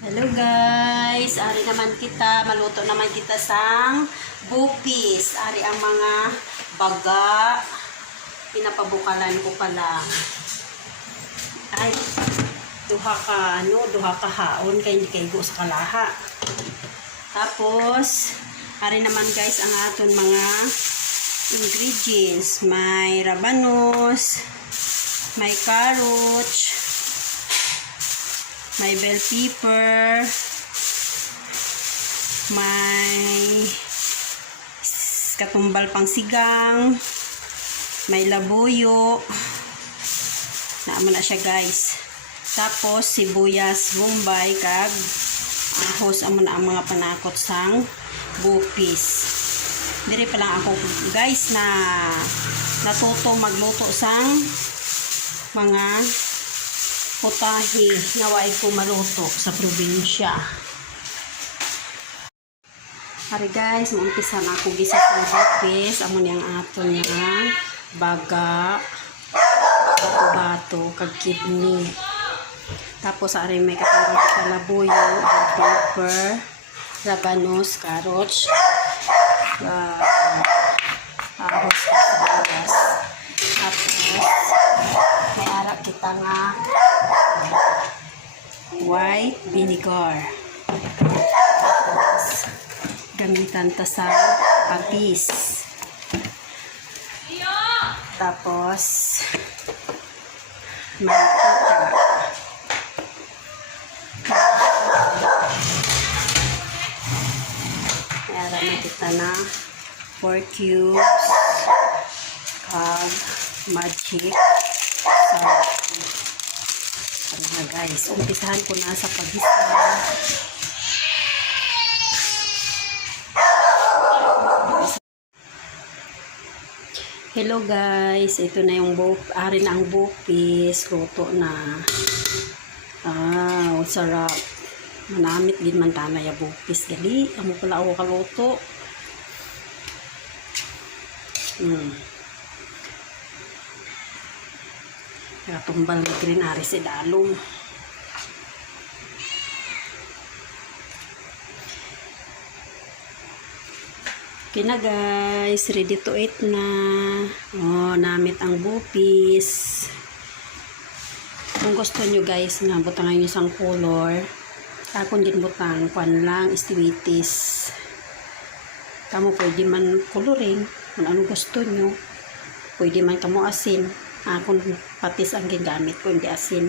Hello guys, ari naman kita, maluto naman kita sang bupis. Ari ang mga baga, pinapabukalan ko pa lang. Ay, duha ka haon kay hindi kay go sa kalaha. Tapos, ari naman guys ang aton mga ingredients. May rabanos, may carrots, may bell pepper, may katumbal pang sigang, may labuyo, naman na siya guys. Tapos sibuyas, bombay, kag ahos, amo na ang mga panakot sang bupis. Diri pa lang ako guys na natuto magluto sang mga putahe nga waay ko maluto sa probinsya. Hari guys, muumpisa na ako gisa sa bupis. Amo niyang aton nga baga, bato-bato, kag kidney. Tapos ari may katungkol sa labuyo, bell pepper, rabanos, carrots, ahos, sibuyas. Tapos may arak kita nga white vinegar. Tapos gamitan ta sa apis. Tapos mantika. Mayara na kita na 4 cubes kag magic sarap. Guys, umpisahan ko na sa paghisa. Hello guys, ito na yung ari na ang bupis, luto na. Sarap. Manamit din man tanay ya bupis gali. Amo pala ako kaluto. Tumbal na green ari si dalong. Okay na guys, ready to eat na. Namit ang bupis. Kung gusto nyo guys nga butangan nyo sang color, akong din butang kwan lang istiwitis. Kamo pwede man coloring kung ano gusto nyo. Pwede man kamo asin. Akong patis ang gingamit ko, hindi asin.